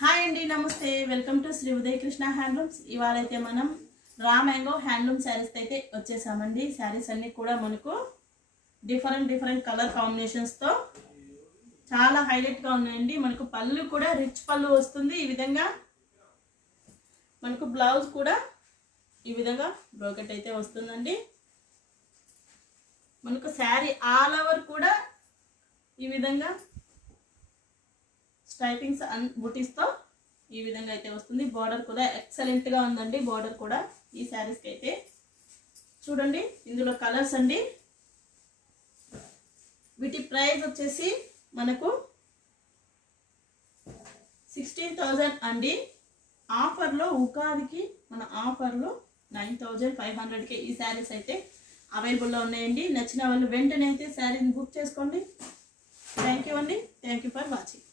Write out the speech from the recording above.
Hi అండి, నమస్తే. Welcome to Shri Udaya Krishna handlooms. ఇవాళ అయితే మనం రా మ్యాంగో హ్యాండ్లూమ్ శారీస్ అయితే వచ్చేసామండి. శారీస్ అన్నీ కూడా మనకు డిఫరెంట్ కలర్ కాంబినేషన్స్తో చాలా హైలైట్గా ఉన్నాయండి. మనకు పళ్ళు కూడా రిచ్ పళ్ళు వస్తుంది. ఈ విధంగా మనకు బ్లౌజ్ కూడా ఈ విధంగా బ్రోకెట్ అయితే వస్తుందండి. మనకు శారీ ఆల్ ఓవర్ కూడా ఈ విధంగా స్ట్రైపింగ్స్ బుటీస్తో ఈ విధంగా అయితే వస్తుంది. బార్డర్ కూడా ఎక్సలెంట్గా ఉందండి. బార్డర్ కూడా ఈ శారీస్కి అయితే చూడండి. ఇందులో కలర్స్ అండి. వీటి ప్రైస్ వచ్చేసి మనకు 16,000 అండి. ఆఫర్లో ఉగాదికి మన ఆఫర్లో 9,500కి ఈ శారీస్ అయితే అవైలబుల్లో ఉన్నాయండి. నచ్చిన వాళ్ళు వెంటనే అయితే శారీని బుక్ చేసుకోండి. థ్యాంక్ యూ అండి. Thank you for watching.